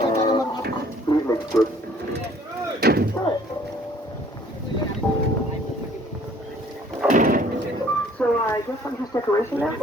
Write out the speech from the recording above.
Please make it quick. So I guess I'm just decoration now?